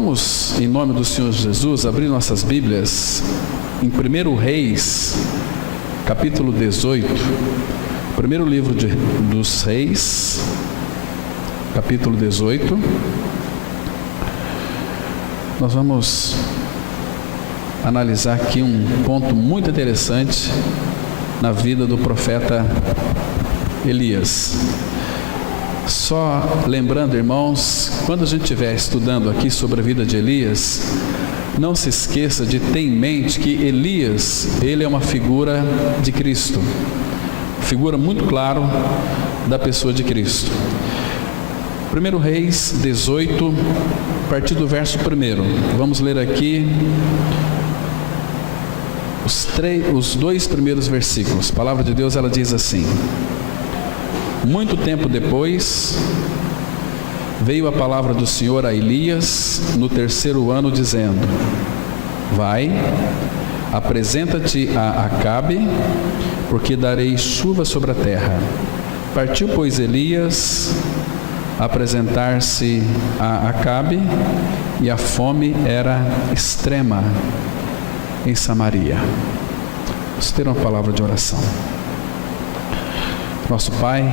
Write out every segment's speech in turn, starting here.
Vamos, em nome do Senhor Jesus, abrir nossas Bíblias em 1 Reis, capítulo 18, primeiro livro dos Reis, capítulo 18. Nós vamos analisar aqui um ponto muito interessante na vida do profeta Elias. Só lembrando, irmãos, quando a gente estiver estudando aqui sobre a vida de Elias, não se esqueça de ter em mente que Elias, ele é uma figura de Cristo, figura muito clara da pessoa de Cristo. 1 Reis 18, a partir do verso 1, vamos ler aqui os dois primeiros versículos. A palavra de Deus, ela diz assim: muito tempo depois, veio a palavra do Senhor a Elias no 3º ano, dizendo: vai, apresenta-te a Acabe, porque darei chuva sobre a terra. Partiu, pois, Elias a apresentar-se a Acabe, e a fome era extrema em Samaria. Vamos ter uma palavra de oração. Nosso Pai,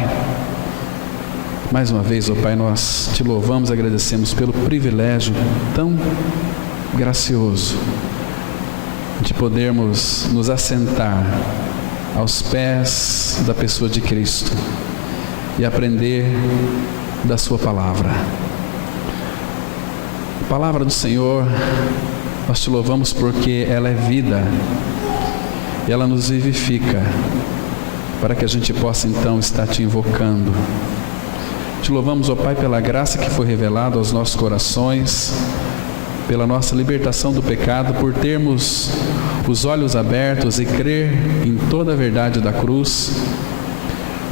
mais uma vez, ó Pai, nós te louvamos e agradecemos pelo privilégio tão gracioso de podermos nos assentar aos pés da pessoa de Cristo e aprender da sua palavra. A palavra do Senhor, nós te louvamos porque ela é vida e ela nos vivifica, para que a gente possa então estar te invocando. Te louvamos, ó Pai, pela graça que foi revelada aos nossos corações, pela nossa libertação do pecado, por termos os olhos abertos e crer em toda a verdade da cruz,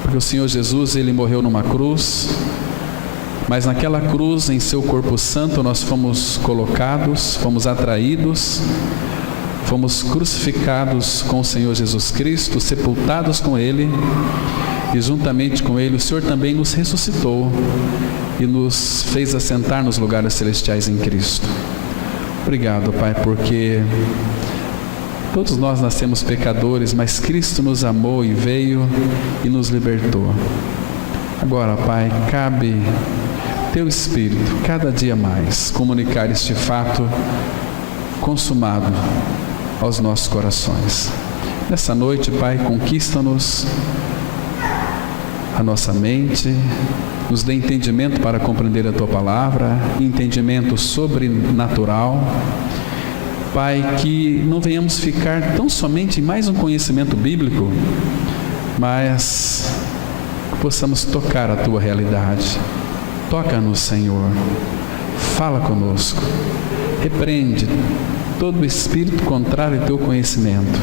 porque o Senhor Jesus, ele morreu numa cruz, mas naquela cruz, em seu corpo santo, nós fomos colocados, fomos atraídos, fomos crucificados com o Senhor Jesus Cristo, sepultados com Ele, e juntamente com Ele o Senhor também nos ressuscitou e nos fez assentar nos lugares celestiais em Cristo. Obrigado, Pai, porque todos nós nascemos pecadores, mas Cristo nos amou e veio e nos libertou. Agora, Pai, cabe Teu Espírito cada dia mais comunicar este fato consumado aos nossos corações. Nessa noite, Pai, conquista-nos a nossa mente, nos dê entendimento para compreender a Tua palavra, entendimento sobrenatural. Pai, que não venhamos ficar tão somente em mais um conhecimento bíblico, mas possamos tocar a Tua realidade. Toca-nos, Senhor, fala conosco, repreende todo espírito contrário ao Teu conhecimento.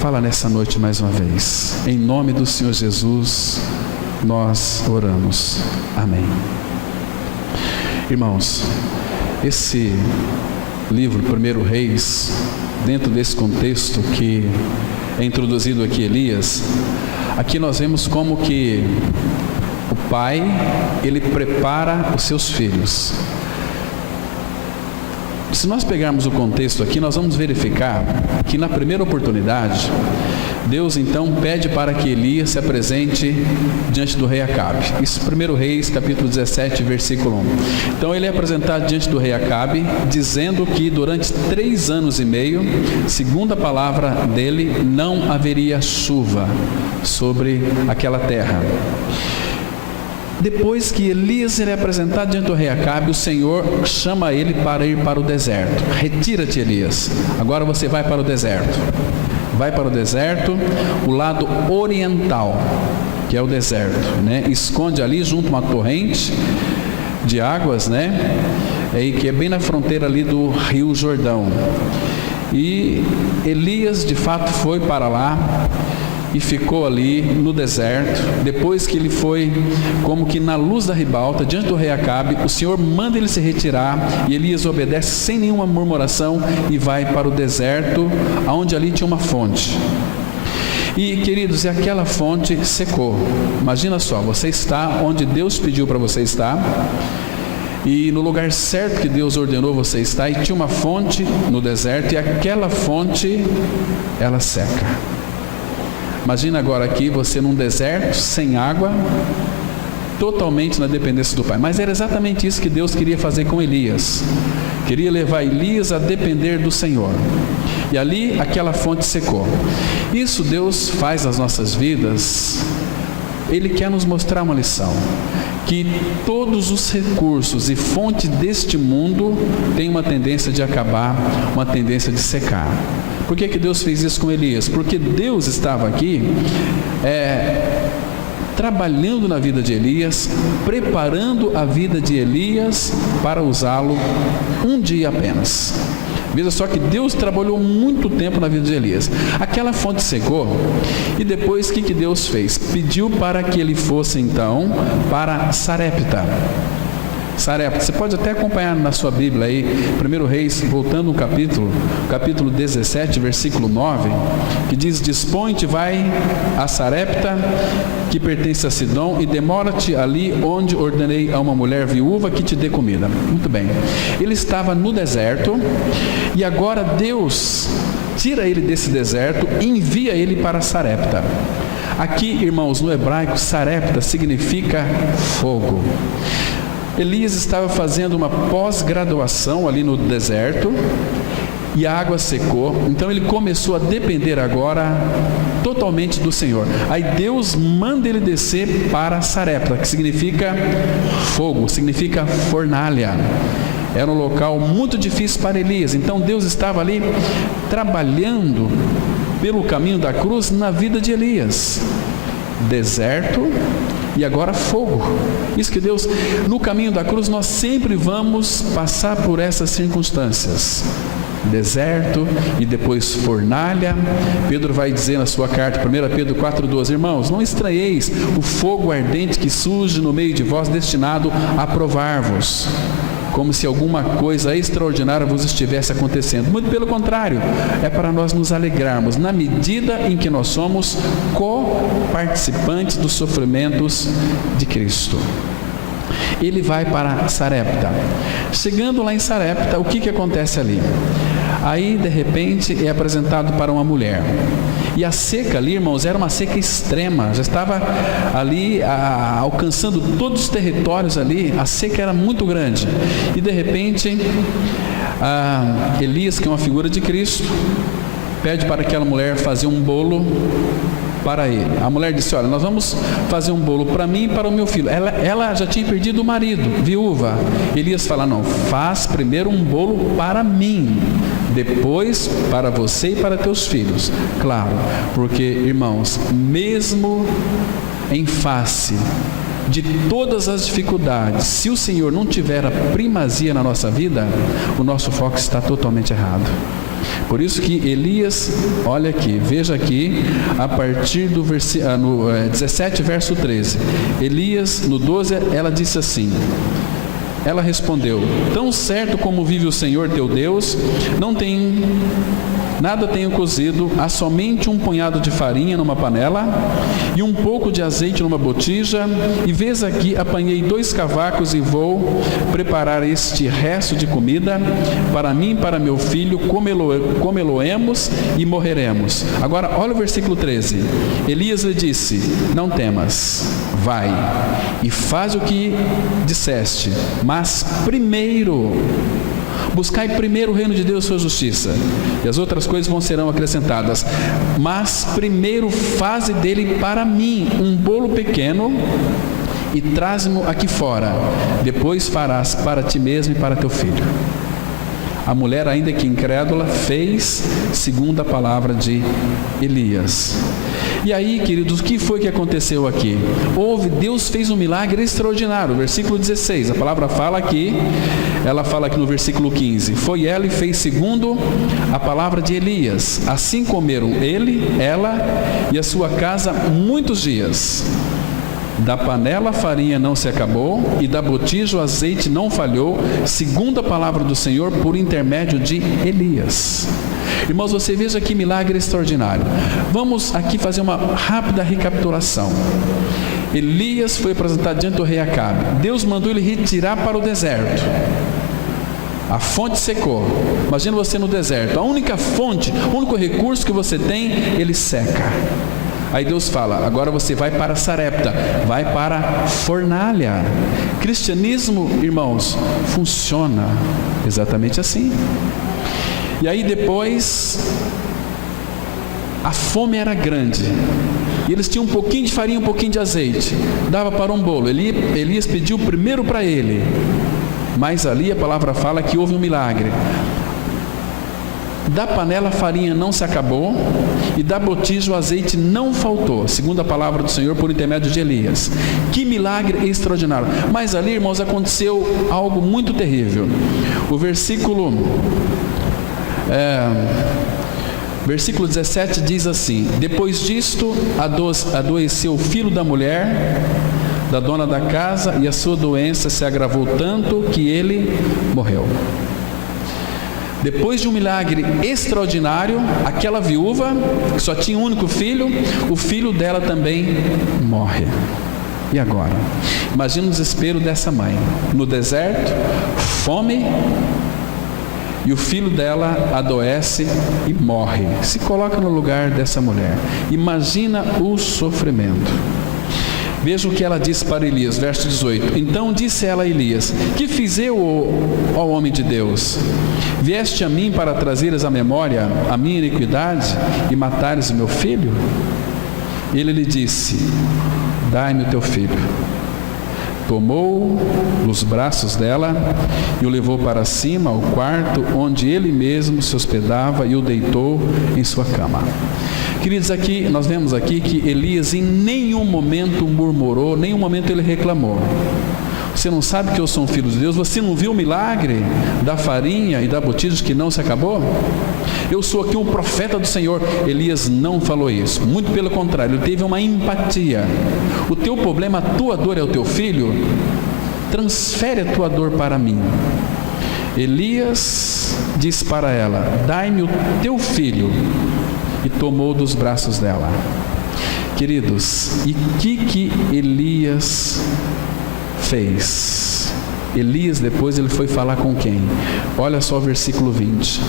Fala nessa noite mais uma vez. Em nome do Senhor Jesus, nós oramos. Amém. Irmãos, esse livro, 1 Reis, dentro desse contexto que é introduzido aqui Elias, aqui nós vemos como que o pai, ele prepara os seus filhos. Se nós pegarmos o contexto aqui, nós vamos verificar que na primeira oportunidade, Deus então pede para que Elias se apresente diante do rei Acabe. Isso, 1 Reis, capítulo 17, versículo 1. Então ele é apresentado diante do rei Acabe, dizendo que durante 3 anos e meio, segundo a palavra dele, não haveria chuva sobre aquela terra. Depois que Elias é apresentado diante do rei Acabe, o Senhor chama ele para ir para o deserto. Retira-te, Elias, agora você vai para o deserto. Vai para o deserto, o lado oriental, que é o deserto, né? Esconde ali junto a uma torrente de águas, né? Que é bem na fronteira ali do rio Jordão. E Elias de fato foi para lá e ficou ali no deserto. Depois que ele foi como que na luz da ribalta diante do rei Acabe, o Senhor manda ele se retirar e Elias obedece sem nenhuma murmuração e vai para o deserto, onde ali tinha uma fonte. E queridos, e aquela fonte secou. Imagina só, você está onde Deus pediu para você estar, e no lugar certo que Deus ordenou você estar, e tinha uma fonte no deserto, e aquela fonte, ela seca. Imagina agora aqui, você num deserto, sem água, totalmente na dependência do Pai. Mas era exatamente isso que Deus queria fazer com Elias. Queria levar Elias a depender do Senhor. E ali aquela fonte secou. Isso Deus faz nas nossas vidas. Ele quer nos mostrar uma lição. Que todos os recursos e fontes deste mundo têm uma tendência de acabar, uma tendência de secar. Por que Deus fez isso com Elias? Porque Deus estava aqui trabalhando na vida de Elias, preparando a vida de Elias para usá-lo um dia apenas. Veja só que Deus trabalhou muito tempo na vida de Elias. Aquela fonte secou, e depois o que Deus fez? Pediu para que ele fosse então para Sarepta. Sarepta, você pode até acompanhar na sua Bíblia aí, 1 Reis, voltando um capítulo 17, versículo 9, que diz: dispõe-te, vai a Sarepta, que pertence a Sidom, e demora-te ali onde ordenei a uma mulher viúva que te dê comida. Muito bem, ele estava no deserto, e agora Deus tira ele desse deserto e envia ele para Sarepta. Aqui, irmãos, no hebraico, Sarepta significa fogo. Elias estava fazendo uma pós-graduação ali no deserto, e a água secou, então ele começou a depender agora totalmente do Senhor. Aí Deus manda ele descer para Sarepta, que significa fogo, significa fornalha. Era um local muito difícil para Elias, então Deus estava ali trabalhando pelo caminho da cruz na vida de Elias. Deserto e agora fogo. Isso que Deus, no caminho da cruz, nós sempre vamos passar por essas circunstâncias. Deserto e depois fornalha. Pedro vai dizer na sua carta, 1 Pedro 4,12: irmãos, não estranheis o fogo ardente que surge no meio de vós, destinado a provar-vos, como se alguma coisa extraordinária vos estivesse acontecendo. Muito pelo contrário, é para nós nos alegrarmos na medida em que nós somos co-participantes dos sofrimentos de Cristo. Ele vai para Sarepta. Chegando lá em Sarepta, o que acontece ali? Aí, de repente, é apresentado para uma mulher. E a seca ali, irmãos, era uma seca extrema. Já estava ali alcançando todos os territórios ali. A seca era muito grande. E, de repente, Elias, que é uma figura de Cristo, pede para aquela mulher fazer um bolo para ele. A mulher disse: olha, nós vamos fazer um bolo para mim e para o meu filho. Ela já tinha perdido o marido, viúva. Elias fala: não, faz primeiro um bolo para mim, depois para você e para teus filhos. Claro, porque, irmãos, mesmo em face de todas as dificuldades, se o Senhor não tiver a primazia na nossa vida, o nosso foco está totalmente errado. Por isso que Elias, olha aqui, veja aqui, a partir do no 17, verso 13. Elias, no 12, ela disse assim: ela respondeu: tão certo como vive o Senhor teu Deus, nada tenho cozido, há somente um punhado de farinha numa panela e um pouco de azeite numa botija, e vês aqui, apanhei 2 cavacos e vou preparar este resto de comida para mim e para meu filho, comê-lo-emos e morreremos. Agora, olha o versículo 13. Elias lhe disse: não temas, vai e faz o que disseste, mas primeiro buscai primeiro o reino de Deus e sua justiça, e as outras coisas serão acrescentadas. Mas primeiro faze dele para mim um bolo pequeno e traze-mo aqui fora. Depois farás para ti mesmo e para teu filho. A mulher, ainda que incrédula, fez segundo a palavra de Elias. E aí, queridos, o que foi que aconteceu aqui? Deus fez um milagre extraordinário. Versículo 16, a palavra fala aqui, ela fala aqui no versículo 15: foi ela e fez segundo a palavra de Elias. Assim comeram ele, ela e a sua casa muitos dias. Da panela a farinha não se acabou, e da botija o azeite não falhou, segundo a palavra do Senhor, por intermédio de Elias. Irmãos, você veja que milagre extraordinário. Vamos aqui fazer uma rápida recapitulação. Elias foi apresentado diante do rei Acabe. Deus mandou ele retirar para o deserto. A fonte secou. Imagina você no deserto. A única fonte, o único recurso que você tem, ele seca. Aí Deus fala: agora você vai para Sarepta, vai para a fornalha. Cristianismo, irmãos, funciona exatamente assim. E aí depois, a fome era grande. E eles tinham um pouquinho de farinha, um pouquinho de azeite. Dava para um bolo. Elias pediu primeiro para ele. Mas ali a palavra fala que houve um milagre. Da panela a farinha não se acabou, e da botija o azeite não faltou, segundo a palavra do Senhor por intermédio de Elias. Que milagre extraordinário! Mas ali, irmãos, aconteceu algo muito terrível. O versículo 17 diz assim: depois disto adoeceu o filho da mulher da dona da casa, e a sua doença se agravou tanto que ele morreu. Depois de um milagre extraordinário, aquela viúva, que só tinha um único filho, o filho dela também morre. E agora? Imagina o desespero dessa mãe. No deserto, fome, e o filho dela adoece e morre. Se coloca no lugar dessa mulher. Imagina o sofrimento. Veja o que ela disse para Elias, verso 18. Então disse ela a Elias: que fiz eu, ó homem de Deus? Vieste a mim para trazeres à memória a minha iniquidade e matares o meu filho? Ele lhe disse: dai-me o teu filho. Tomou nos braços dela e o levou para cima ao quarto onde ele mesmo se hospedava e o deitou em sua cama. Queridos, aqui nós vemos aqui que Elias em nenhum momento murmurou, nenhum momento ele reclamou. Você não sabe que eu sou um filho de Deus? Você não viu o milagre da farinha e da botija que não se acabou? Eu sou aqui um profeta do Senhor. Elias não falou isso, muito pelo contrário, ele teve uma empatia. O teu problema, a tua dor é o teu filho? Transfere a tua dor para mim. Elias disse para ela: dai-me o teu filho, e tomou dos braços dela. Queridos, e que Elias fez? Elias depois ele foi falar com quem? Olha só o versículo 20.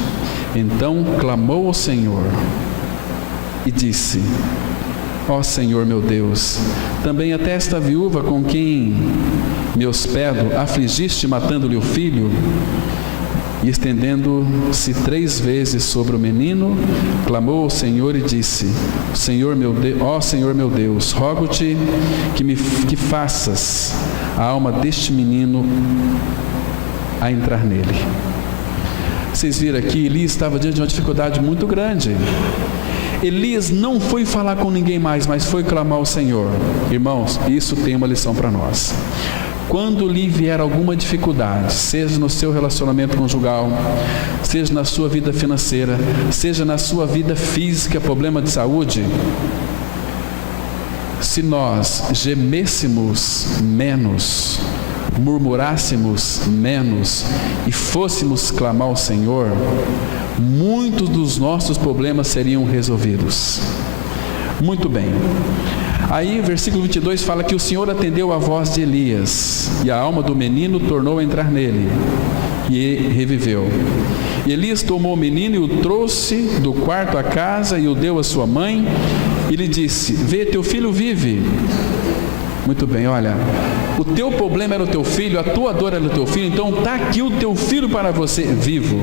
Então clamou ao Senhor e disse: ó Senhor meu Deus, também até esta viúva com quem me hospedo afligiste, matando-lhe o filho? E estendendo-se 3 vezes sobre o menino, clamou ao Senhor e disse: Senhor meu Deus, ó Senhor meu Deus, rogo-te que faças a alma deste menino a entrar nele. Vocês viram aqui, Elias estava diante de uma dificuldade muito grande. Elias não foi falar com ninguém mais, mas foi clamar ao Senhor. Irmãos, isso tem uma lição para nós. Quando lhe vier alguma dificuldade, seja no seu relacionamento conjugal, seja na sua vida financeira, seja na sua vida física, problema de saúde, se nós gemêssemos menos, murmurássemos menos e fôssemos clamar ao Senhor, muitos dos nossos problemas seriam resolvidos. Muito bem. Aí o versículo 22 fala que o Senhor atendeu a voz de Elias, e a alma do menino tornou a entrar nele, e reviveu. E Elias tomou o menino e o trouxe do quarto à casa, e o deu à sua mãe, e lhe disse: vê, teu filho vive. Muito bem, olha, o teu problema era o teu filho, a tua dor era o teu filho, então está aqui o teu filho para você, vivo.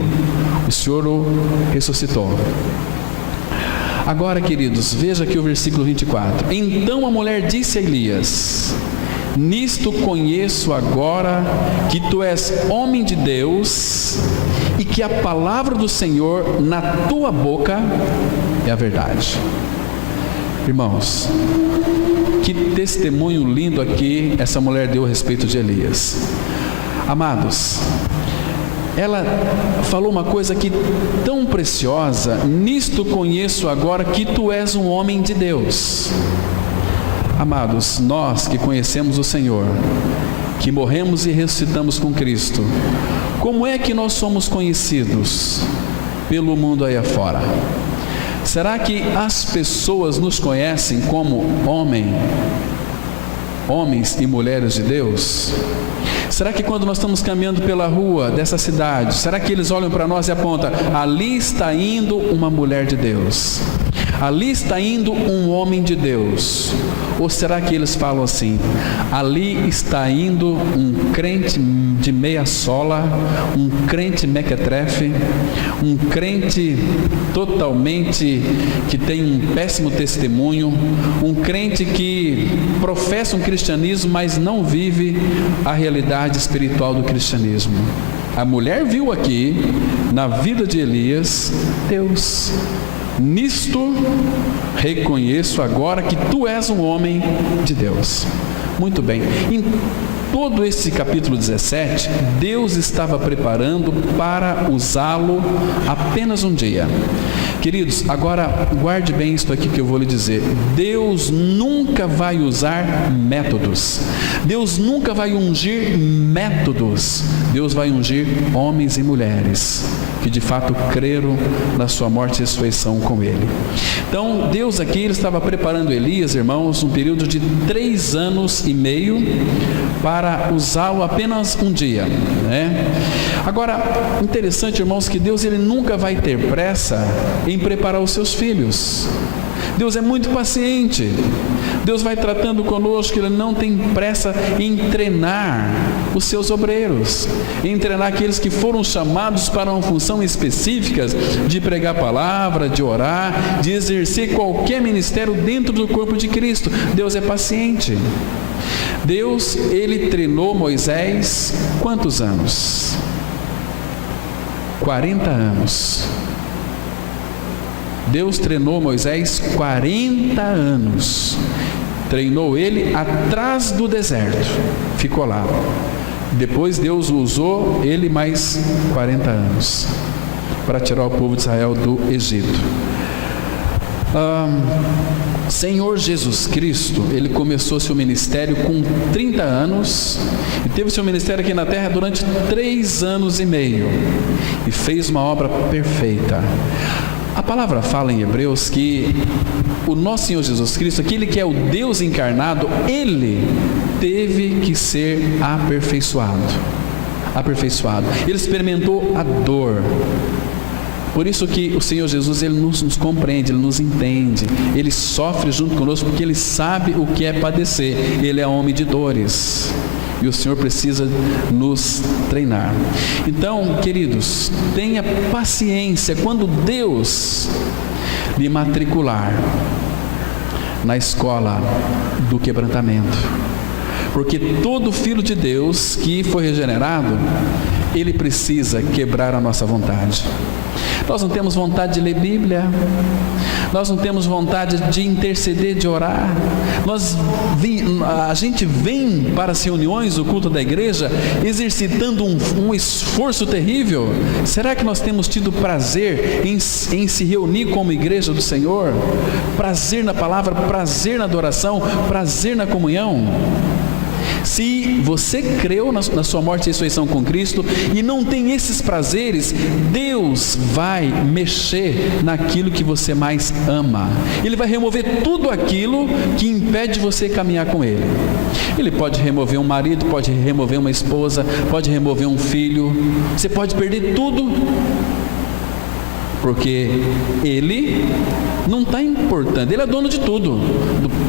O Senhor o ressuscitou. Agora, queridos, veja aqui o versículo 24. Então a mulher disse a Elias: nisto conheço agora que tu és homem de Deus, e que a palavra do Senhor na tua boca é a verdade. Irmãos, que testemunho lindo aqui essa mulher deu a respeito de Elias. Amados, ela falou uma coisa aqui tão preciosa: nisto conheço agora que tu és um homem de Deus. Amados, nós que conhecemos o Senhor, que morremos e ressuscitamos com Cristo, como é que nós somos conhecidos pelo mundo aí afora? Será que as pessoas nos conhecem como homem homens e mulheres de Deus? Será que quando nós estamos caminhando pela rua dessa cidade, será que eles olham para nós e apontam: ali está indo uma mulher de Deus, ali está indo um homem de Deus? Ou será que eles falam assim: ali está indo um crente de meia sola, um crente mequetrefe, um crente totalmente que tem um péssimo testemunho, um crente que professa um cristianismo, mas não vive a realidade espiritual do cristianismo? A mulher viu aqui, na vida de Elias, Deus. Nisto reconheço agora que tu és um homem de Deus. Muito bem. Em todo esse capítulo 17, Deus estava preparando para usá-lo apenas um dia. Queridos, agora guarde bem isso aqui que eu vou lhe dizer. Deus nunca vai usar métodos. Deus nunca vai ungir métodos. Deus vai ungir homens e mulheres que de fato creram na sua morte e ressurreição com Ele. Então, Deus aqui ele estava preparando Elias, irmãos, um período de 3 anos e meio para usá-lo apenas um dia, né? Agora, interessante, irmãos, que Deus ele nunca vai ter pressa em preparar os seus filhos. Deus é muito paciente. Deus vai tratando conosco, Ele não tem pressa em treinar os seus obreiros, em treinar aqueles que foram chamados para uma função específica de pregar a palavra, de orar, de exercer qualquer ministério dentro do corpo de Cristo. Deus é paciente. Deus, Ele treinou Moisés quantos anos? 40 anos. Deus treinou Moisés 40 anos. Treinou ele atrás do deserto. Ficou lá. Depois Deus usou ele mais 40 anos para tirar o povo de Israel do Egito. Senhor Jesus Cristo, Ele começou seu ministério com 30 anos e teve seu ministério aqui na terra durante 3 anos e meio e fez uma obra perfeita. A palavra fala em Hebreus que o nosso Senhor Jesus Cristo, aquele que é o Deus encarnado, Ele teve que ser aperfeiçoado. Ele experimentou a dor. Por isso que o Senhor Jesus, Ele nos compreende, Ele nos entende, Ele sofre junto conosco, porque Ele sabe o que é padecer. Ele é homem de dores. E o Senhor precisa nos treinar. Então, queridos, tenha paciência quando Deus lhe matricular na escola do quebrantamento. Porque todo filho de Deus que foi regenerado, ele precisa quebrar a nossa vontade. Nós não temos vontade de ler Bíblia, nós não temos vontade de interceder, de orar. A gente vem para as reuniões, o culto da igreja, exercitando um esforço terrível. Será que nós temos tido prazer em se reunir como igreja do Senhor? Prazer na palavra, prazer na adoração, prazer na comunhão? Se você creu na sua morte e ressurreição com Cristo e não tem esses prazeres, Deus vai mexer naquilo que você mais ama. Ele vai remover tudo aquilo que impede você caminhar com Ele. Ele pode remover um marido, pode remover uma esposa, pode remover um filho. Você pode perder tudo, porque Ele não está importando. Ele é dono de tudo,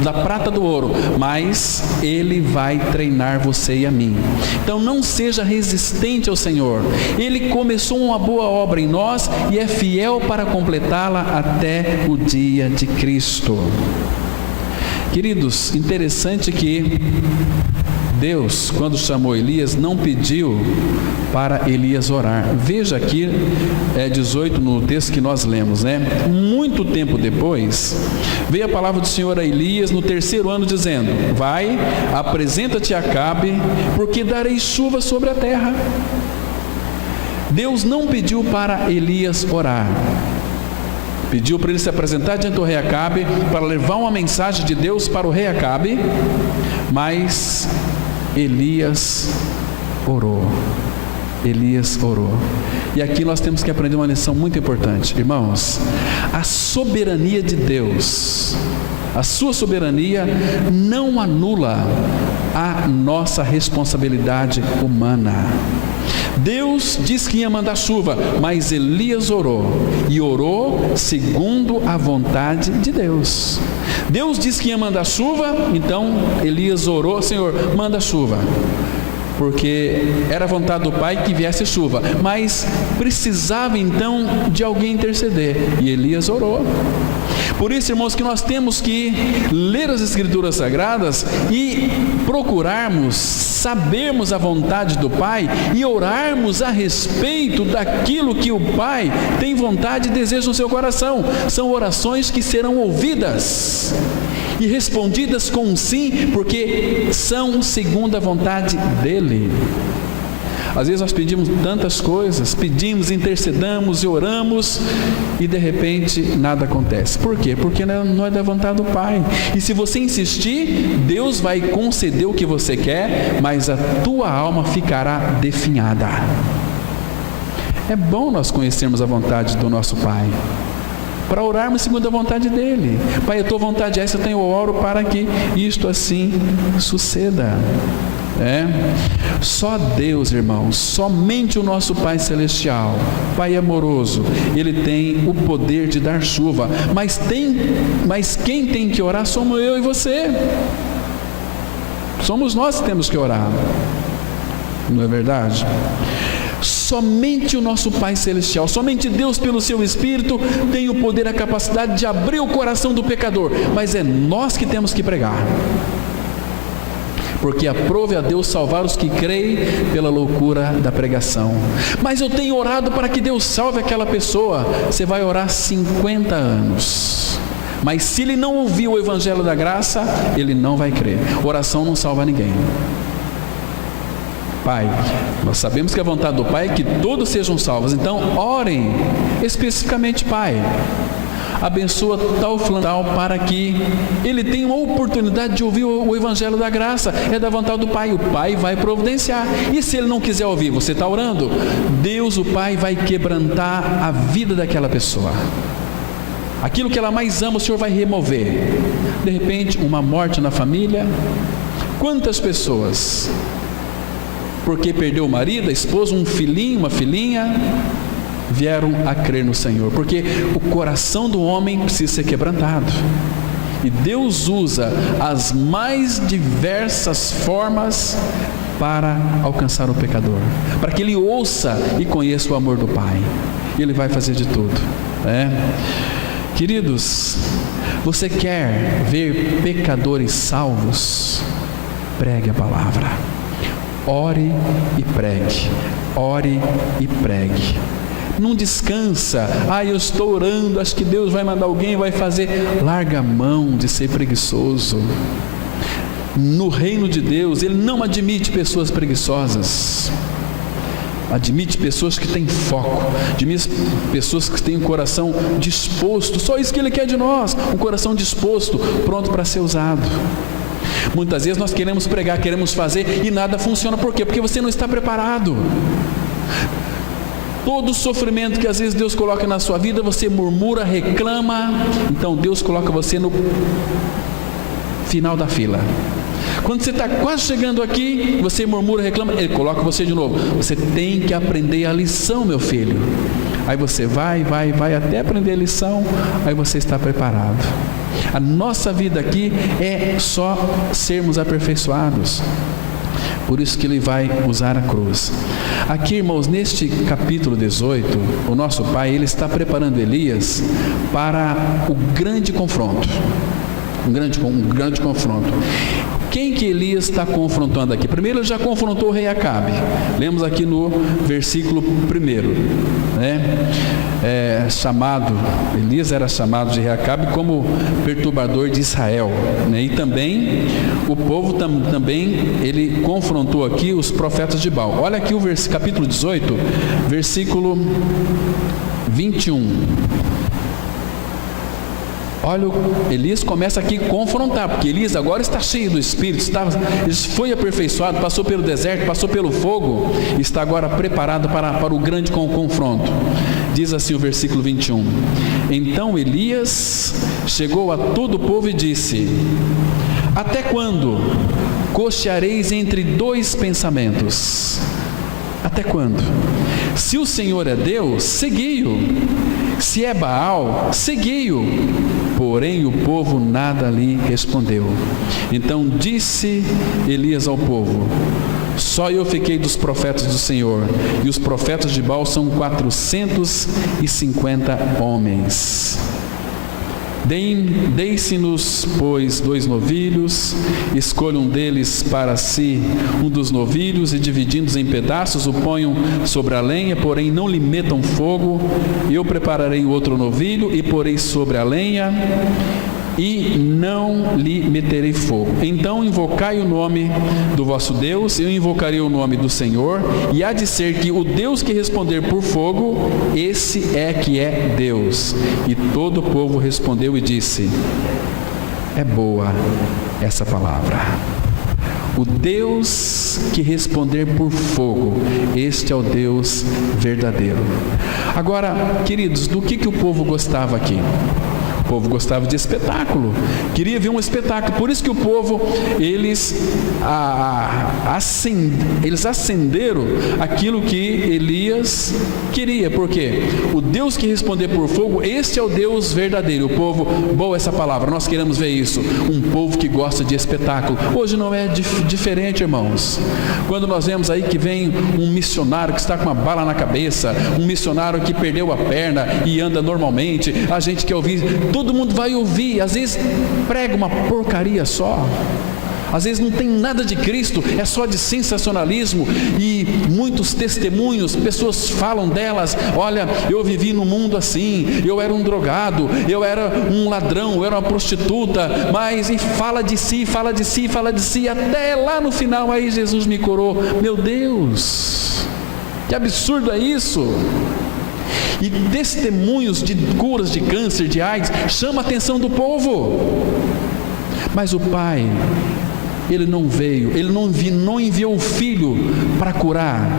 da prata, do ouro, mas Ele vai treinar você e a mim. Então não seja resistente ao Senhor. Ele começou uma boa obra em nós e é fiel para completá-la até o dia de Cristo. Queridos, interessante que Deus, quando chamou Elias, não pediu para Elias orar. Veja aqui, 18 no texto que nós lemos, né? Muito tempo depois, veio a palavra do Senhor a Elias no 3º ano, dizendo: vai, apresenta-te a Acabe, porque darei chuva sobre a terra. Deus não pediu para Elias orar. Pediu para ele se apresentar diante do rei Acabe, para levar uma mensagem de Deus para o rei Acabe, mas Elias orou. E aqui nós temos que aprender uma lição muito importante. Irmãos, a soberania de Deus A sua soberania não anula a nossa responsabilidade humana. Deus disse que ia mandar chuva, mas Elias orou, e orou segundo a vontade de Deus. Deus disse que ia mandar chuva, então Elias orou: Senhor, manda chuva, porque era a vontade do Pai que viesse chuva, mas precisava então de alguém interceder, e Elias orou. Por isso, irmãos, que nós temos que ler as Escrituras Sagradas e procurarmos sabermos a vontade do Pai e orarmos a respeito daquilo que o Pai tem vontade e deseja no seu coração. São orações que serão ouvidas e respondidas com um sim, porque são segundo a vontade dEle. Às vezes nós pedimos tantas coisas, pedimos, intercedamos e oramos, e de repente nada acontece. Por quê? Porque não é da vontade do Pai. E se você insistir, Deus vai conceder o que você quer, mas a tua alma ficará definhada. É bom nós conhecermos a vontade do nosso Pai, para orarmos segundo a vontade dEle. Pai, a tua vontade é essa, eu oro para que isto assim suceda. Só Deus, irmãos, somente o nosso Pai Celestial, Pai amoroso, Ele tem o poder de dar chuva, mas quem tem que orar somos eu e você. Somos nós que temos que orar, não é verdade? Somente o nosso Pai Celestial, somente Deus pelo seu Espírito tem o poder, a capacidade de abrir o coração do pecador, mas é nós que temos que pregar. Porque aprove a Deus salvar os que creem pela loucura da pregação. Mas eu tenho orado para que Deus salve aquela pessoa. Você vai orar 50 anos. Mas se ele não ouvir o Evangelho da Graça, ele não vai crer. Oração não salva ninguém. Pai, nós sabemos que a vontade do Pai é que todos sejam salvos. Então, orem especificamente, Pai, abençoa tal fulano para que ele tenha uma oportunidade de ouvir o Evangelho da Graça. É da vontade do Pai, o Pai vai providenciar. E se ele não quiser ouvir, você está orando, Deus, o Pai, vai quebrantar a vida daquela pessoa. Aquilo que ela mais ama, o Senhor vai remover. De repente, uma morte na família. Quantas pessoas, porque perdeu o marido, a esposa, um filhinho, uma filhinha, vieram a crer no Senhor, porque o coração do homem precisa ser quebrantado, e Deus usa as mais diversas formas para alcançar o pecador, para que ele ouça e conheça o amor do Pai. Ele vai fazer de tudo, Queridos, você quer ver pecadores salvos? Pregue a palavra, ore e pregue, ore e pregue. Não descansa, eu estou orando, acho que Deus vai mandar alguém, vai fazer. Larga a mão de ser preguiçoso. No reino de Deus, Ele não admite pessoas preguiçosas, admite pessoas que têm foco, admite pessoas que têm o coração disposto. Só isso que Ele quer de nós, um coração disposto, pronto para ser usado. Muitas vezes nós queremos pregar, queremos fazer e nada funciona. Por quê? Porque você não está preparado. Todo o sofrimento que às vezes Deus coloca na sua vida, você murmura, reclama, então Deus coloca você no final da fila. Quando você está quase chegando aqui, você murmura, reclama, Ele coloca você de novo. Você tem que aprender a lição, meu filho. Aí você vai até aprender a lição, aí você está preparado. A nossa vida aqui é só sermos aperfeiçoados. Por isso que Ele vai usar a cruz. Aqui, irmãos, neste capítulo 18, o nosso Pai, Ele está preparando Elias para o grande confronto. Um grande confronto. Quem que Elias está confrontando aqui? Primeiro ele já confrontou o rei Acabe. Lemos aqui no versículo 1, Elias era chamado de rei Acabe como perturbador de Israel, E também o povo também, ele confrontou aqui os profetas de Baal. Olha aqui o capítulo 18, versículo 21. Olha, Elias começa aqui a confrontar, porque Elias agora está cheio do Espírito, ele foi aperfeiçoado, passou pelo deserto, passou pelo fogo, e está agora preparado para o grande confronto. Diz assim o versículo 21: Então Elias chegou a todo o povo e disse: Até quando cocheareis entre dois pensamentos? Até quando? Se o Senhor é Deus, segui-o. Se é Baal, segui-o. Porém o povo nada lhe respondeu. Então disse Elias ao povo: Só eu fiquei dos profetas do Senhor, e os profetas de Baal são 450 homens. Deem-se-nos, pois, 2 novilhos, escolham um deles para si um dos novilhos, e dividindo-os em pedaços, o ponham sobre a lenha, porém não lhe metam fogo. Eu prepararei o outro novilho, e porei sobre a lenha, e não lhe meterei fogo. Então invocai o nome do vosso Deus, eu invocarei o nome do Senhor, e há de ser que o Deus que responder por fogo, esse é que é Deus. E todo o povo respondeu e disse: É boa essa palavra. O Deus que responder por fogo, este é o Deus verdadeiro. Agora, queridos, do que o povo gostava aqui? O povo gostava de espetáculo, queria ver um espetáculo. Por isso que o povo, eles acenderam aquilo que Elias queria. Porque o Deus que responder por fogo, este é o Deus verdadeiro. O povo, boa essa palavra, nós queremos ver isso. Um povo que gosta de espetáculo. Hoje não é diferente, irmãos. Quando nós vemos aí que vem um missionário que está com uma bala na cabeça, um missionário que perdeu a perna e anda normalmente, a gente quer ouvir. Todo mundo vai ouvir, às vezes prega uma porcaria só, às vezes não tem nada de Cristo, é só de sensacionalismo, e muitos testemunhos, pessoas falam delas: olha, eu vivi no mundo assim, eu era um drogado, eu era um ladrão, eu era uma prostituta, mas, e fala de si, fala de si, fala de si, até lá no final, aí Jesus me curou. Meu Deus, que absurdo é isso! E testemunhos de curas de câncer, de AIDS, chama a atenção do povo. Mas o Pai, Ele não veio, Ele não enviou o Filho para curar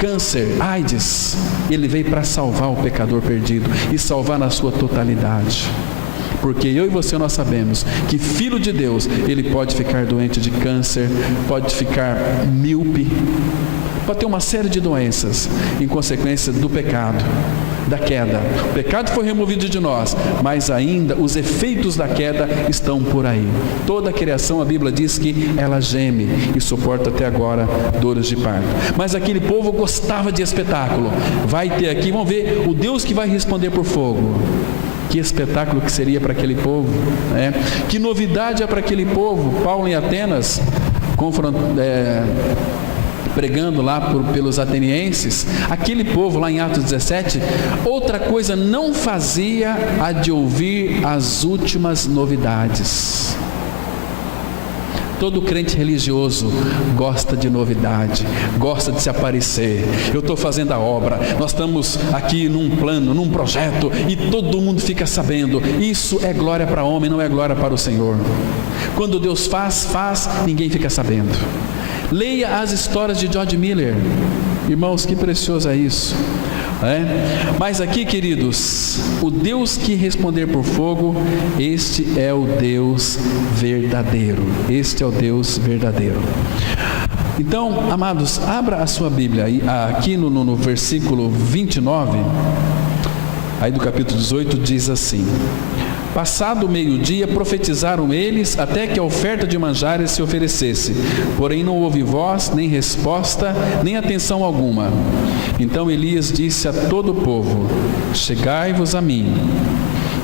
câncer, AIDS. Ele veio para salvar o pecador perdido, e salvar na sua totalidade. Porque eu e você, nós sabemos que filho de Deus, ele pode ficar doente de câncer, pode ficar míope, pode ter uma série de doenças em consequência do pecado, da queda. O pecado foi removido de nós, mas ainda os efeitos da queda estão por aí. Toda a criação, a Bíblia diz que ela geme e suporta até agora dores de parto. Mas aquele povo gostava de espetáculo. Vai ter aqui, vamos ver o Deus que vai responder por fogo. Que espetáculo que seria para aquele povo, né? Que novidade é para aquele povo. Paulo em Atenas, pregando lá pelos atenienses, aquele povo lá em Atos 17, outra coisa não fazia a de ouvir as últimas novidades. Todo crente religioso gosta de novidade, gosta de se aparecer. Eu estou fazendo a obra, nós estamos aqui num plano, num projeto, e todo mundo fica sabendo. Isso é glória para homem, não é glória para o Senhor. Quando Deus faz, ninguém fica sabendo. Leia as histórias de George Miller. Irmãos, que precioso é isso. Mas aqui, queridos, o Deus que responder por fogo, este é o Deus verdadeiro. Este é o Deus verdadeiro. Então, amados, abra a sua Bíblia aqui no versículo 29, aí do capítulo 18, diz assim: Passado o meio-dia, profetizaram eles até que a oferta de manjares se oferecesse. Porém não houve voz, nem resposta, nem atenção alguma. Então Elias disse a todo o povo: Chegai-vos a mim.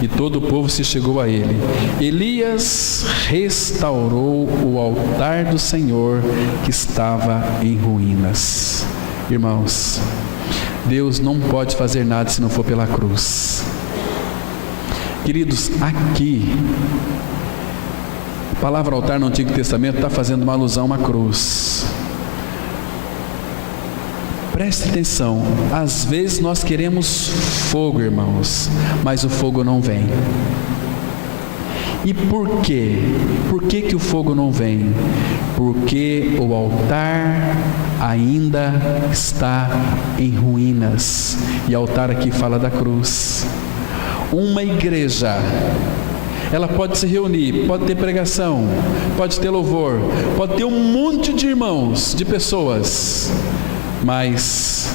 E todo o povo se chegou a ele. Elias restaurou o altar do Senhor que estava em ruínas. Irmãos, Deus não pode fazer nada se não for pela cruz. Queridos, aqui, a palavra altar no Antigo Testamento está fazendo uma alusão a uma cruz. Preste atenção, às vezes nós queremos fogo, irmãos, mas o fogo não vem. E por quê? Por que o fogo não vem? Porque o altar ainda está em ruínas. E altar aqui fala da cruz. Uma igreja, ela pode se reunir, pode ter pregação, pode ter louvor, pode ter um monte de irmãos, de pessoas, mas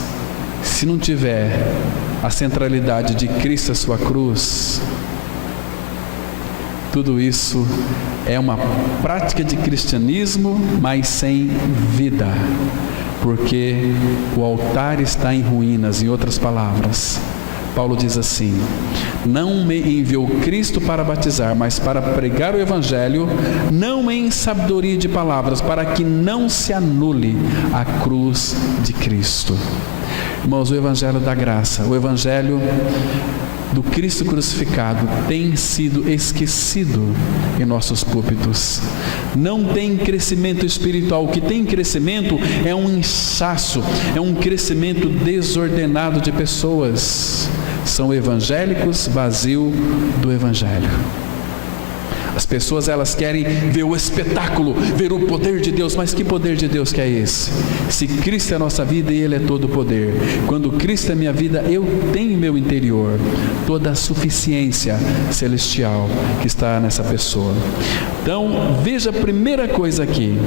se não tiver a centralidade de Cristo, a sua cruz, tudo isso é uma prática de cristianismo, mas sem vida, porque o altar está em ruínas. Em outras palavras, Paulo diz assim: não me enviou Cristo para batizar, mas para pregar o Evangelho, não em sabedoria de palavras, para que não se anule a cruz de Cristo. Irmãos, o Evangelho da graça, o Evangelho do Cristo crucificado tem sido esquecido em nossos púlpitos. Não tem crescimento espiritual. O que tem crescimento é um inchaço, é um crescimento desordenado de pessoas. São evangélicos vazios do Evangelho. As pessoas, elas querem ver o espetáculo, ver o poder de Deus. Mas que poder de Deus que é esse? Se Cristo é a nossa vida e Ele é todo o poder. Quando Cristo é minha vida, eu tenho em meu interior toda a suficiência celestial que está nessa pessoa. Então, veja a primeira coisa aqui,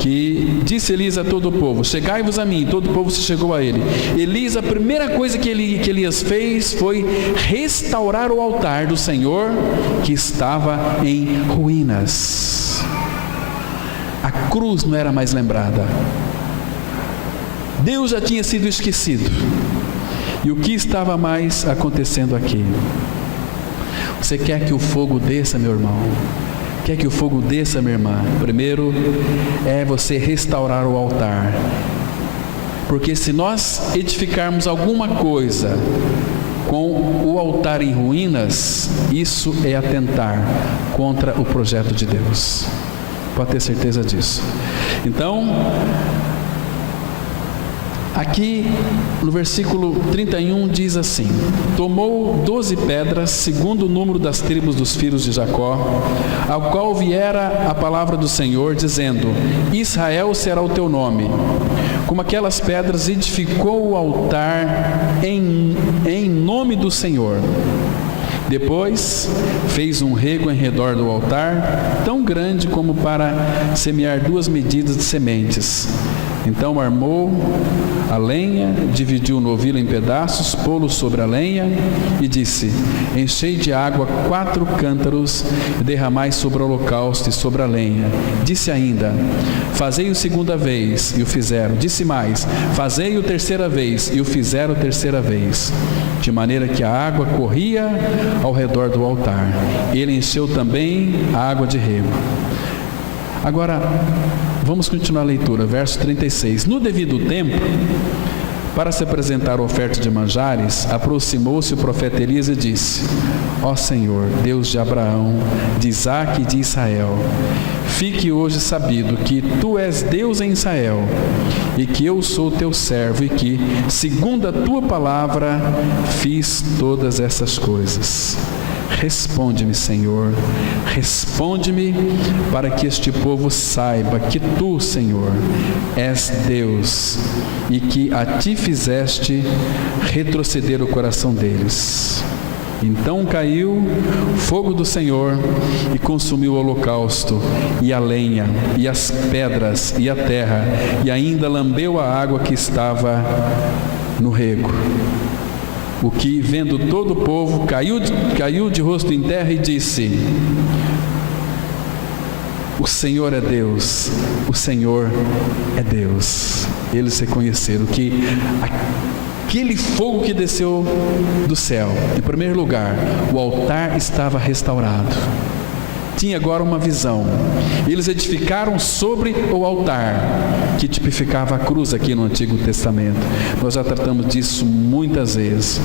que disse Elias a todo o povo: chegai-vos a mim. Todo o povo se chegou a ele. Elias, a primeira coisa que Elias fez foi restaurar o altar do Senhor, que estava em ruínas. A cruz não era mais lembrada. Deus já tinha sido esquecido. E o que estava mais acontecendo aqui? Você quer que o fogo desça, meu irmão? Quer que o fogo desça, minha irmã? Primeiro é você restaurar o altar. Porque se nós edificarmos alguma coisa com o altar em ruínas, isso é atentar contra o projeto de Deus. Pode ter certeza disso. Então, aqui no versículo 31 diz assim: tomou 12 pedras, segundo o número das tribos dos filhos de Jacó, ao qual viera a palavra do Senhor, dizendo: Israel será o teu nome. Com aquelas pedras edificou o altar em nome do Senhor. Depois fez um rego em redor do altar, tão grande como para semear 2 medidas de sementes. Então armou a lenha, dividiu o novilho em pedaços, pô-lo sobre a lenha e disse: enchei de água 4 cântaros e derramai sobre o holocausto e sobre a lenha. Disse ainda: fazei-o segunda vez, e o fizeram. Disse mais: fazei-o terceira vez, e o fizeram terceira vez. De maneira que a água corria ao redor do altar. Ele encheu também a água de rego. Agora, vamos continuar a leitura, verso 36. No devido tempo, para se apresentar a oferta de manjares, aproximou-se o profeta Elias e disse: ó Senhor, Deus de Abraão, de Isaque e de Israel, fique hoje sabido que Tu és Deus em Israel, e que eu sou Teu servo, e que, segundo a Tua palavra, fiz todas essas coisas. Responde-me, Senhor, responde-me, para que este povo saiba que Tu, Senhor, és Deus, e que a Ti fizeste retroceder o coração deles. Então caiu fogo do Senhor e consumiu o holocausto, e a lenha, e as pedras, e a terra, e ainda lambeu a água que estava no rego. O que, vendo todo o povo, caiu de rosto em terra e disse: o Senhor é Deus, o Senhor é Deus. Eles reconheceram que aquele fogo que desceu do céu, em primeiro lugar, o altar estava restaurado. tinha agora uma visão. Eles edificaram sobre o altar, que tipificava a cruz aqui no Antigo Testamento. Nós já tratamos disso muitas vezes.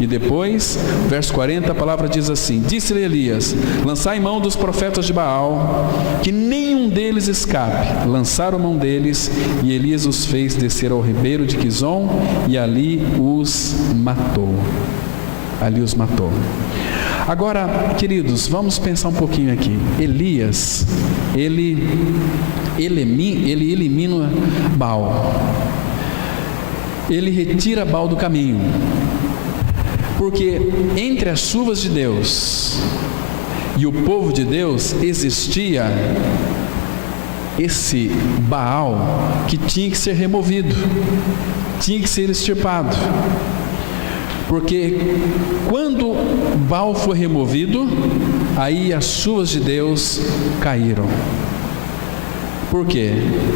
E depois, verso 40, a palavra diz assim: disse-lhe Elias: lançai mão dos profetas de Baal, que nenhum deles escape. Lançaram mão deles, e Elias os fez descer ao ribeiro de Quizon, e ali os matou. Ali os matou. Agora, queridos, vamos pensar um pouquinho aqui. Elias, ele elimina Baal. Ele retira Baal do caminho. Porque entre as chuvas de Deus e o povo de Deus existia esse Baal que tinha que ser removido, tinha que ser extirpado. Porque quando Baal foi removido, aí as chuvas de Deus caíram. Por quê?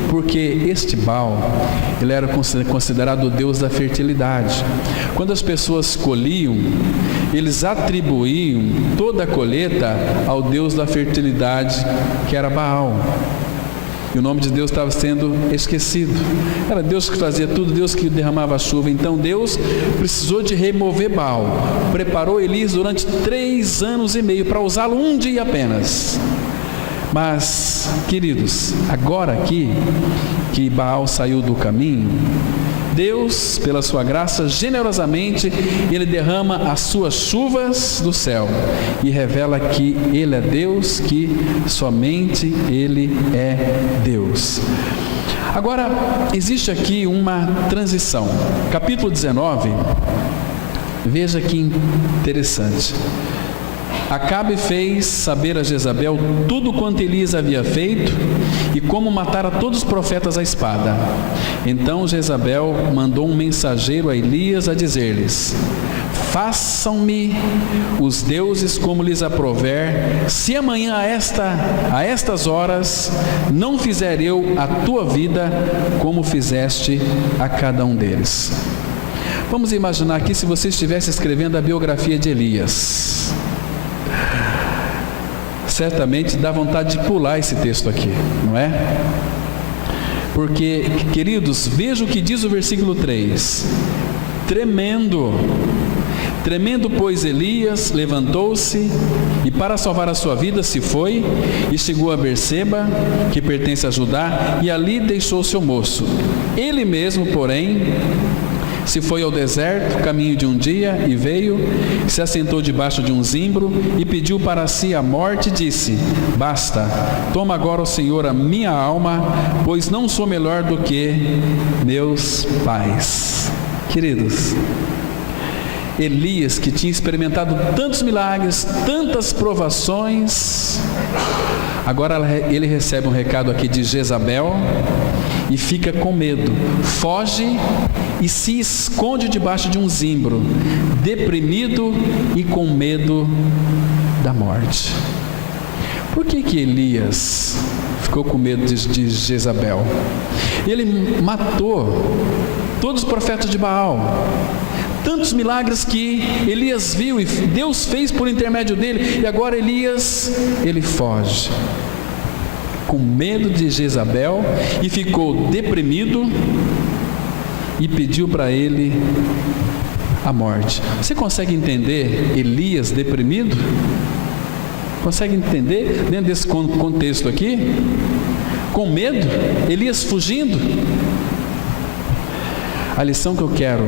Porque este Baal, ele era considerado o deus da fertilidade. Quando as pessoas colhiam, eles atribuíam toda a colheita ao deus da fertilidade, que era Baal. E o nome de Deus estava sendo esquecido. Era Deus que fazia tudo, Deus que derramava a chuva. Então Deus precisou de remover Baal. Preparou Elias durante 3 anos e meio para usá-lo um dia apenas. Mas, queridos, agora aqui que Baal saiu do caminho, Deus, pela sua graça, generosamente, Ele derrama as suas chuvas do céu e revela que Ele é Deus, que somente Ele é Deus. Agora, existe aqui uma transição. Capítulo 19, veja que interessante. Acabe fez saber a Jezabel tudo quanto Elias havia feito e como matara todos os profetas à espada. Então Jezabel mandou um mensageiro a Elias a dizer-lhes: façam-me os deuses como lhes aprouver, se amanhã a estas horas não fizer eu a tua vida como fizeste a cada um deles. Vamos imaginar aqui se você estivesse escrevendo a biografia de Elias. Certamente dá vontade de pular esse texto aqui, não é? Porque, queridos, veja o que diz o versículo 3. Tremendo, pois, Elias levantou-se e para salvar a sua vida se foi e chegou a Berseba, que pertence a Judá, e ali deixou seu moço. Ele mesmo, porém, se foi ao deserto, caminho de um dia, e veio, se assentou debaixo de um zimbro, e pediu para si a morte, e disse: basta, toma agora, ó Senhor, a minha alma, pois não sou melhor do que meus pais. Queridos, Elias, que tinha experimentado tantos milagres, tantas provações, agora ele recebe um recado aqui de Jezabel, e fica com medo, foge e se esconde debaixo de um zimbro, deprimido e com medo da morte. Por que Elias ficou com medo de Jezabel? Ele matou todos os profetas de Baal, tantos milagres que Elias viu e Deus fez por intermédio dele, e agora Elias, ele foge com medo de Jezabel e ficou deprimido e pediu para ele a morte. Você consegue entender Elias deprimido? Consegue entender dentro desse contexto aqui? Com medo? Elias fugindo? A lição que eu quero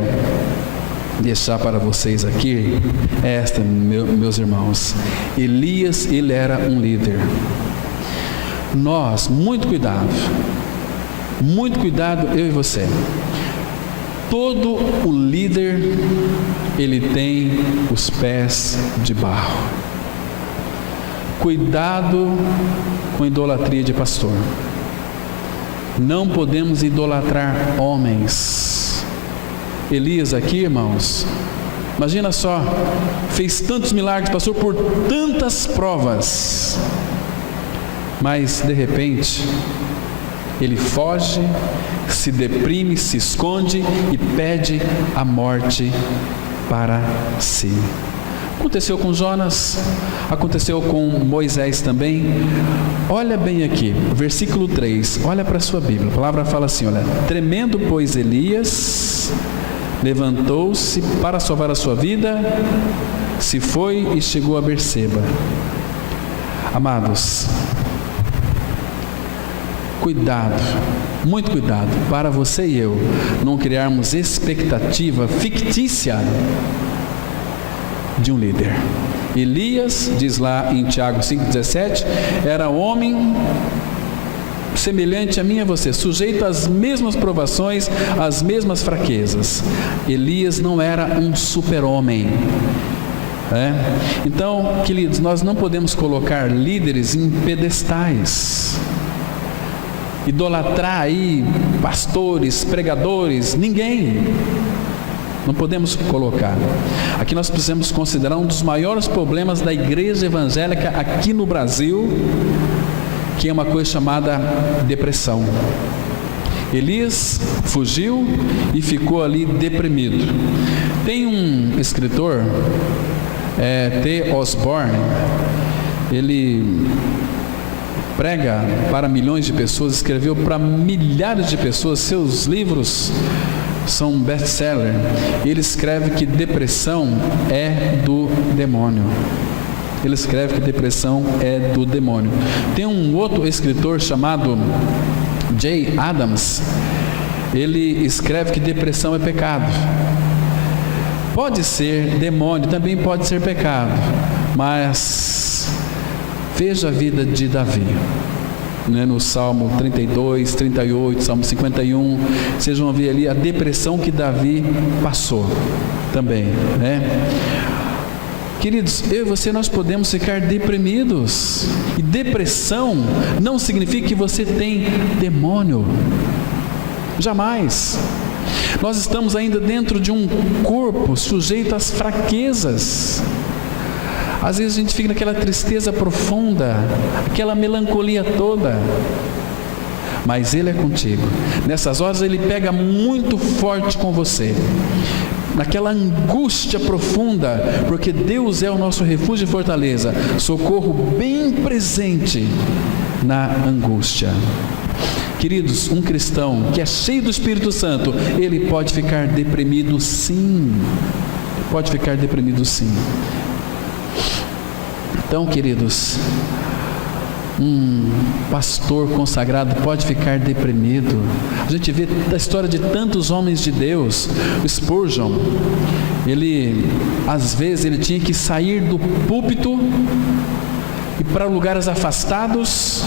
deixar para vocês aqui é esta, meus irmãos. Elias, ele era um líder. Nós, muito cuidado, eu e você. Todo o líder, ele tem os pés de barro. Cuidado com idolatria de pastor. Não podemos idolatrar homens. Elias aqui, irmãos, imagina só, fez tantos milagres, passou por tantas provas, mas de repente ele foge, se deprime, se esconde e pede a morte para si. Aconteceu com Jonas, aconteceu com Moisés também. Olha bem aqui, versículo 3, olha para a sua Bíblia. A palavra fala assim, olha: tremendo, pois, Elias levantou-se para salvar a sua vida, se foi e chegou a Berseba. Amados, cuidado, muito cuidado, para você e eu não criarmos expectativa fictícia de um líder. Elias, diz lá em Tiago 5,17, era homem semelhante a mim e a você, sujeito às mesmas provações, às mesmas fraquezas. Elias não era um super-homem. Então, queridos, nós não podemos colocar líderes em pedestais, idolatrar aí pastores, pregadores, ninguém. Não podemos colocar. Aqui nós precisamos considerar um dos maiores problemas da igreja evangélica aqui no Brasil, que é uma coisa chamada depressão. Elias fugiu e ficou ali deprimido. Tem um escritor, T. Osborne, ele prega para milhões de pessoas, escreveu para milhares de pessoas, seus livros são best-seller. Ele escreve que depressão é do demônio. Ele escreve que depressão é do demônio. Tem um outro escritor chamado Jay Adams. Ele escreve que depressão é pecado. Pode ser demônio, também pode ser pecado. Mas veja a vida de Davi. No Salmo 32, 38, Salmo 51, vocês vão ver ali a depressão que Davi passou também, Queridos, eu e você, nós podemos ficar deprimidos, e depressão não significa que você tem demônio, jamais. Nós estamos ainda dentro de um corpo sujeito às fraquezas. Às vezes a gente fica naquela tristeza profunda, aquela melancolia toda, mas Ele é contigo. Nessas horas Ele pega muito forte com você, naquela angústia profunda, porque Deus é o nosso refúgio e fortaleza, socorro bem presente na angústia. Queridos, um cristão que é cheio do Espírito Santo, ele pode ficar deprimido sim, pode ficar deprimido sim. Então, queridos, um pastor consagrado pode ficar deprimido. A gente vê a história de tantos homens de Deus. O Spurgeon, às vezes ele tinha que sair do púlpito e para lugares afastados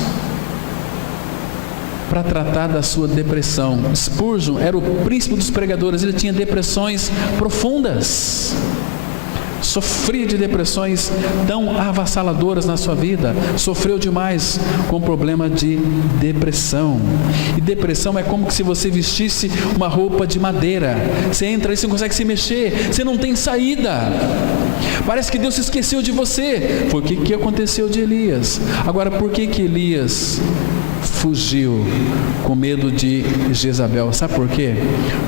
para tratar da sua depressão. Spurgeon era o príncipe dos pregadores, ele tinha depressões profundas. Sofria de depressões tão avassaladoras na sua vida, sofreu demais com problema de depressão. E depressão é como se você vestisse uma roupa de madeira, você entra e você não consegue se mexer, você não tem saída, parece que Deus se esqueceu de você. Foi o que aconteceu de Elias. Agora, por que Elias fugiu? Com medo de Jezabel. Sabe por quê?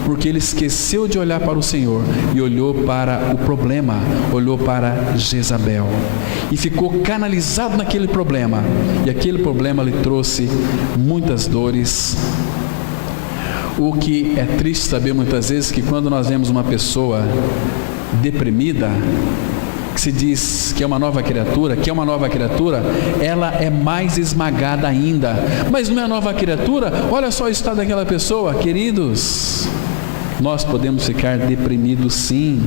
Porque ele esqueceu de olhar para o Senhor e olhou para o problema, olhou para Jezabel e ficou canalizado naquele problema, e aquele problema lhe trouxe muitas dores. O que é triste saber muitas vezes que quando nós vemos uma pessoa deprimida, que se diz que é uma nova criatura, ela é mais esmagada ainda. Mas não é nova criatura? Olha só o estado daquela pessoa. Queridos, nós podemos ficar deprimidos sim.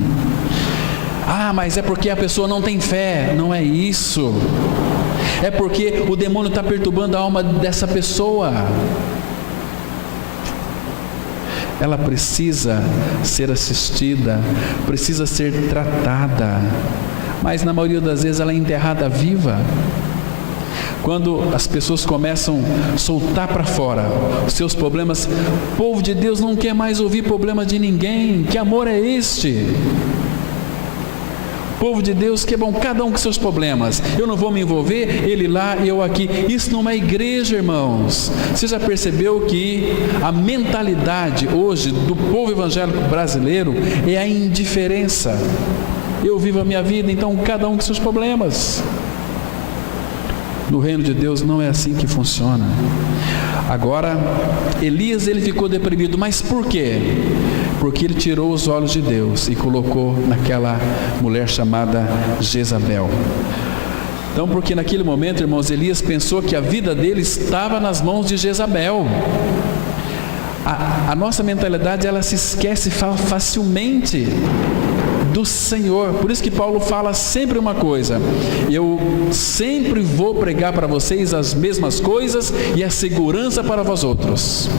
Mas é porque a pessoa não tem fé. Não é isso. É porque o demônio está perturbando a alma dessa pessoa. Ela precisa ser assistida, precisa ser tratada, mas na maioria das vezes ela é enterrada viva. Quando as pessoas começam a soltar para fora os seus problemas, o povo de Deus não quer mais ouvir problema de ninguém. Que amor é este? Povo de Deus, que é bom, cada um com seus problemas, eu não vou me envolver, ele lá, eu aqui. Isso não é igreja, irmãos. Você já percebeu que a mentalidade hoje do povo evangélico brasileiro é a indiferença? eu vivo a minha vida, então cada um com seus problemas. No reino de Deus não é assim que funciona. Agora, Elias, ele ficou deprimido, mas por quê? Porque ele tirou os olhos de Deus e colocou naquela mulher chamada Jezabel. Então, porque naquele momento, irmãos, Elias pensou que a vida dele estava nas mãos de Jezabel. A nossa mentalidade, ela se esquece facilmente do Senhor. Por isso que Paulo fala sempre uma coisa: eu sempre vou pregar para vocês as mesmas coisas e a segurança para vós outros.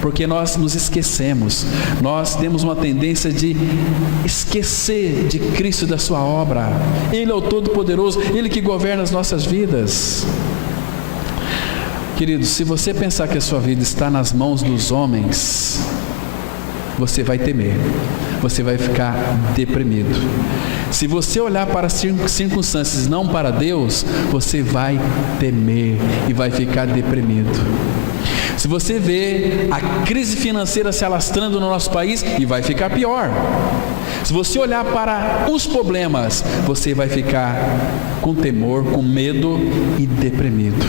Porque nós nos esquecemos, nós temos uma tendência de esquecer de Cristo e da sua obra. Ele é o Todo-Poderoso, Ele que governa as nossas vidas. Queridos, se você pensar que a sua vida está nas mãos dos homens, você vai temer, você vai ficar deprimido. Se você olhar para as circunstâncias, não para Deus, você vai temer e vai ficar deprimido. Se você vê a crise financeira se alastrando no nosso país, e vai ficar pior. Se você olhar para os problemas, você vai ficar com temor, com medo e deprimido.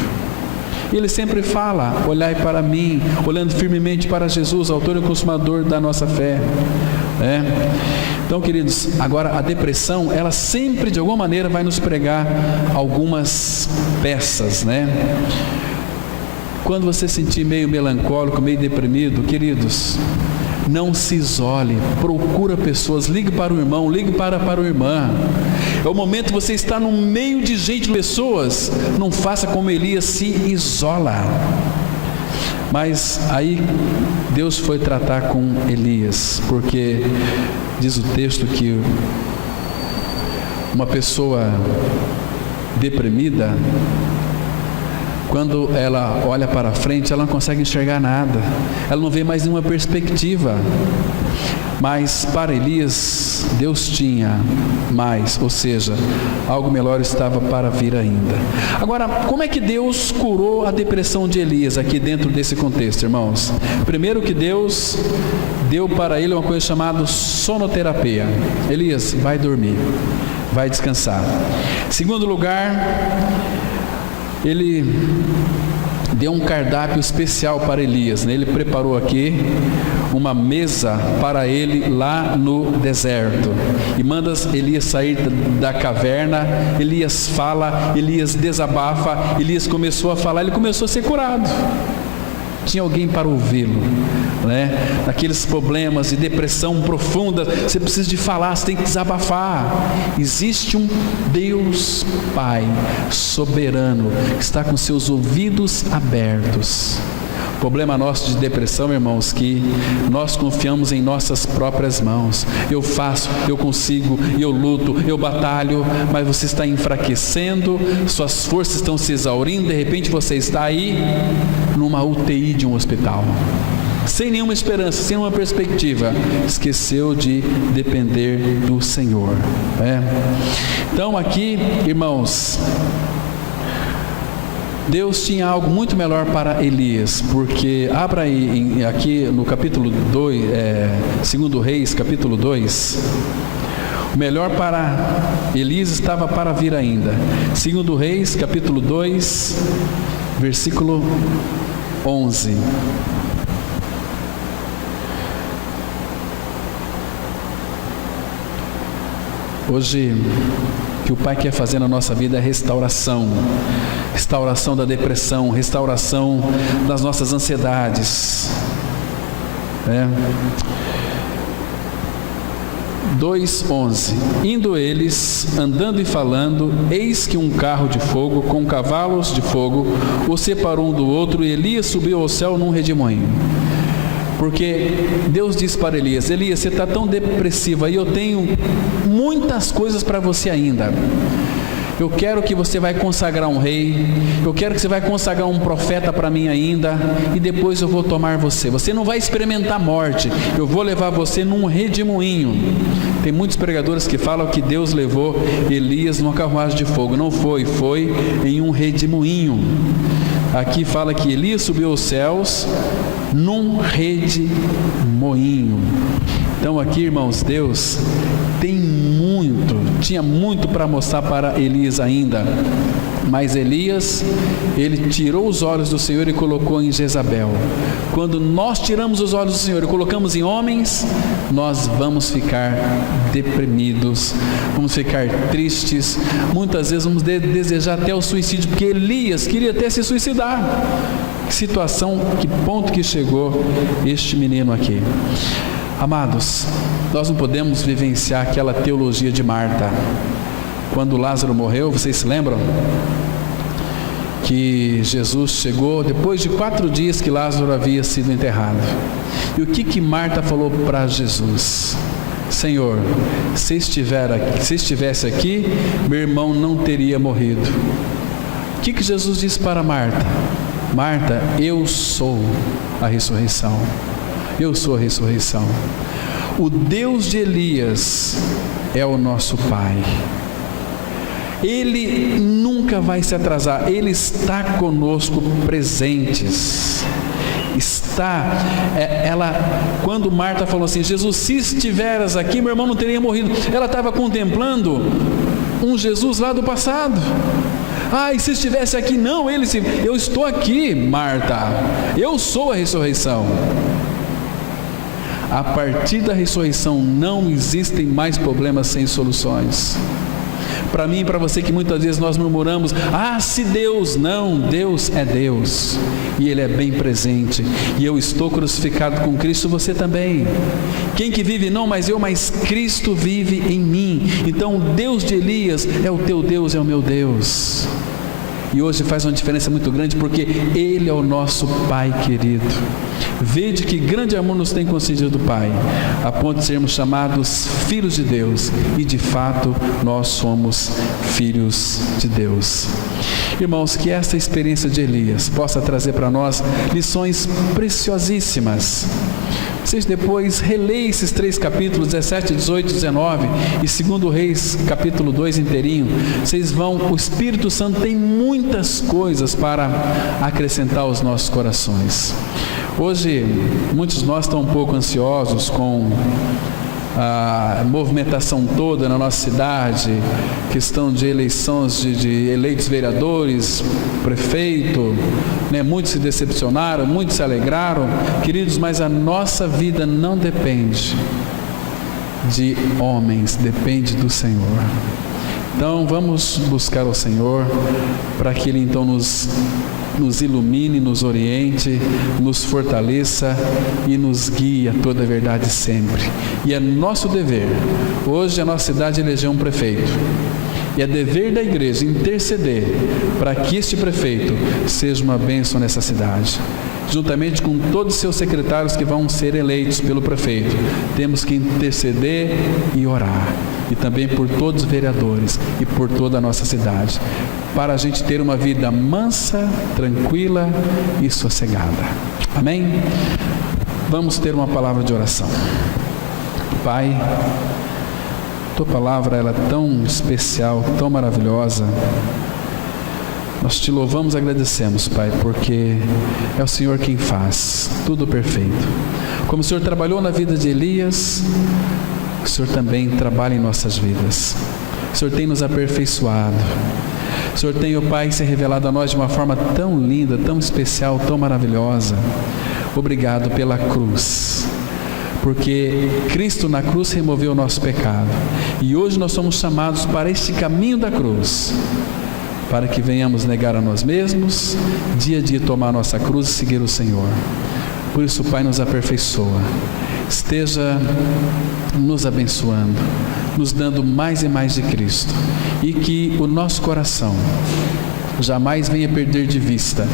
Ele sempre fala: olhai para mim, olhando firmemente para Jesus, autor e consumador da nossa fé. Então, queridos, agora a depressão, ela sempre de alguma maneira vai nos pregar algumas peças, Quando você sentir meio melancólico, meio deprimido, queridos, não se isole, procura pessoas, ligue para o irmão, ligue para a irmã. É o momento que você está no meio de gente, pessoas, não faça como Elias, se isola. Mas aí Deus foi tratar com Elias, porque diz o texto que uma pessoa deprimida, quando ela olha para frente, ela não consegue enxergar nada, ela não vê mais nenhuma perspectiva. Mas para Elias, Deus tinha mais, ou seja, algo melhor estava para vir ainda. Agora, como é que Deus curou a depressão de Elias aqui dentro desse contexto, irmãos? Primeiro, que Deus deu para ele uma coisa chamada sonoterapia. Elias, vai dormir, vai descansar. Segundo lugar, ele deu um cardápio especial para Elias, Ele preparou aqui uma mesa para ele lá no deserto, e manda Elias sair da caverna. Elias fala, Elias desabafa, Elias começou a falar, ele começou a ser curado. Tinha alguém para ouvi-lo, Naqueles problemas de depressão profunda, você precisa de falar, você tem que desabafar. Existe um Deus Pai soberano que está com seus ouvidos abertos. O problema nosso de depressão, irmãos, que nós confiamos em nossas próprias mãos. Eu faço, eu consigo, eu luto, eu batalho, mas você está enfraquecendo, suas forças estão se exaurindo, de repente você está aí numa UTI de um hospital, sem nenhuma esperança, sem nenhuma perspectiva. Esqueceu de depender do Senhor. Então aqui, irmãos, Deus tinha algo muito melhor para Elias, porque abra aí aqui no capítulo 2, 2 Reis, capítulo 2. O melhor para Elias estava para vir ainda. 2 Reis, capítulo 2, versículo 11. Hoje, o que o Pai quer fazer na nossa vida é restauração da depressão, restauração das nossas ansiedades. 2:11. Indo eles, andando e falando, eis que um carro de fogo com cavalos de fogo os separou um do outro, e Elias subiu ao céu num redemoinho. Porque Deus disse para Elias: Elias, você está tão depressivo aí, eu tenho muitas coisas para você ainda. Eu quero que você vai consagrar um rei, eu quero que você vai consagrar um profeta para mim ainda, e depois eu vou tomar você. Você não vai experimentar morte, eu vou levar você num redemoinho. Tem muitos pregadores que falam que Deus levou Elias numa carruagem de fogo. Não foi, foi em um redemoinho. Aqui fala que Elias subiu aos céus num redemoinho. Então aqui, irmãos, Deus tem tinha muito para mostrar para Elias ainda. Mas Elias, ele tirou os olhos do Senhor e colocou em Jezabel. Quando nós tiramos os olhos do Senhor e colocamos em homens, nós vamos ficar deprimidos, vamos ficar tristes, muitas vezes vamos desejar até o suicídio, porque Elias queria até se suicidar. Que situação, que ponto que chegou este menino aqui. Amados, nós não podemos vivenciar aquela teologia de Marta. Quando Lázaro morreu, vocês se lembram? Que Jesus chegou depois de 4 dias que Lázaro havia sido enterrado. E o que Marta falou para Jesus? Senhor, se estivesse aqui, meu irmão não teria morrido. O que Jesus disse para Marta? Marta, eu sou a ressurreição. Eu sou a ressurreição. O Deus de Elias é o nosso Pai. Ele nunca vai se atrasar. Ele está conosco presentes. Quando Marta falou assim, Jesus, se estiveras aqui, meu irmão não teria morrido. Ela estava contemplando um Jesus lá do passado. E se estivesse aqui? Não, eu estou aqui, Marta. Eu sou a ressurreição. A partir da ressurreição não existem mais problemas sem soluções. Para mim e para você que muitas vezes nós murmuramos, se Deus, não, Deus é Deus, e Ele é bem presente, e eu estou crucificado com Cristo, você também. Quem que vive não mais eu, mas Cristo vive em mim. Então o Deus de Elias é o teu Deus, é o meu Deus. E hoje faz uma diferença muito grande, porque Ele é o nosso Pai querido. Vede que grande amor nos tem concedido o Pai, a ponto de sermos chamados filhos de Deus, e de fato nós somos filhos de Deus. Irmãos, que esta experiência de Elias possa trazer para nós lições preciosíssimas. Vocês depois releem esses 3 capítulos, 17, 18, 19 e 2 Reis, capítulo 2 inteirinho. Vocês vão, o Espírito Santo tem muitas coisas para acrescentar aos nossos corações. Hoje, muitos de nós estão um pouco ansiosos com a movimentação toda na nossa cidade, questão de eleições, de eleitos vereadores, prefeito, né? Muitos se decepcionaram, muitos se alegraram, queridos, mas a nossa vida não depende de homens, depende do Senhor. Então vamos buscar o Senhor, para que Ele então nos ilumine, nos oriente, nos fortaleça e nos guie a toda a verdade sempre. E é nosso dever. Hoje a nossa cidade elegeu um prefeito, e é dever da igreja interceder para que este prefeito seja uma bênção nessa cidade. Juntamente com todos os seus secretários que vão ser eleitos pelo prefeito, temos que interceder e orar. E também por todos os vereadores e por toda a nossa cidade, para a gente ter uma vida mansa, tranquila e sossegada. Amém? Vamos ter uma palavra de oração. Pai, Tua palavra ela é tão especial, tão maravilhosa. Nós Te louvamos e agradecemos, Pai, porque é o Senhor quem faz tudo perfeito. Como o Senhor trabalhou na vida de Elias, o Senhor também trabalha em nossas vidas. O Senhor tem nos aperfeiçoado. O Senhor tem, ó Pai, se revelado a nós de uma forma tão linda, tão especial, tão maravilhosa. Obrigado pela cruz, porque Cristo na cruz removeu o nosso pecado. E hoje nós somos chamados para este caminho da cruz, para que venhamos negar a nós mesmos, dia a dia tomar a nossa cruz e seguir o Senhor. Por isso, Pai, nos aperfeiçoa. Esteja nos abençoando, nos dando mais e mais de Cristo, e que o nosso coração jamais venha perder de vista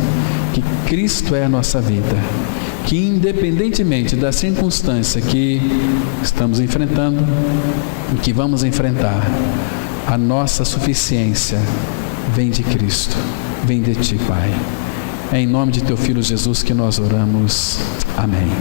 que Cristo é a nossa vida, que independentemente da circunstância que estamos enfrentando e que vamos enfrentar, a nossa suficiência vem de Cristo, vem de Ti, Pai. É em nome de Teu Filho Jesus que nós oramos. Amém.